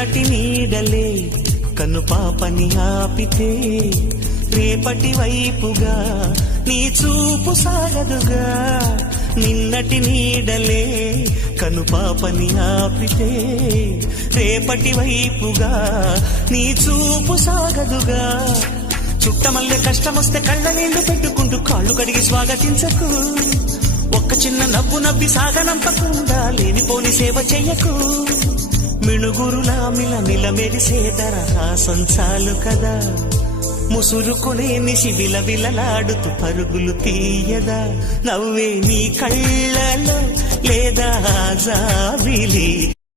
నిన్నటి నీడలే కన్ను పాపని ఆపితే రేపటి వైపుగా నీ చూపు సాగదుగా. నిన్నటి నీడలే కను పాపని ఆపితే రేపటి వైపుగా నీ చూపు సాగదుగా. చుట్టమల్లె కష్టమొస్తే కళ్ళ నీళ్లు పెట్టుకుంటూ కాళ్ళు కడిగి స్వాగతించకు. ఒక్క చిన్న నవ్వు నవ్వి సాగనంపకుండా లేనిపోని సేవ చెయ్యకు. మిణుగురులా మిల మెరిసే దరహాసం చాలు కదా. ముసురుకునే నిశి విలవిలలాడుతూ పరుగులు తీయదా. నవ్వే నీ కళ్ళలో లేదా జాబిలి.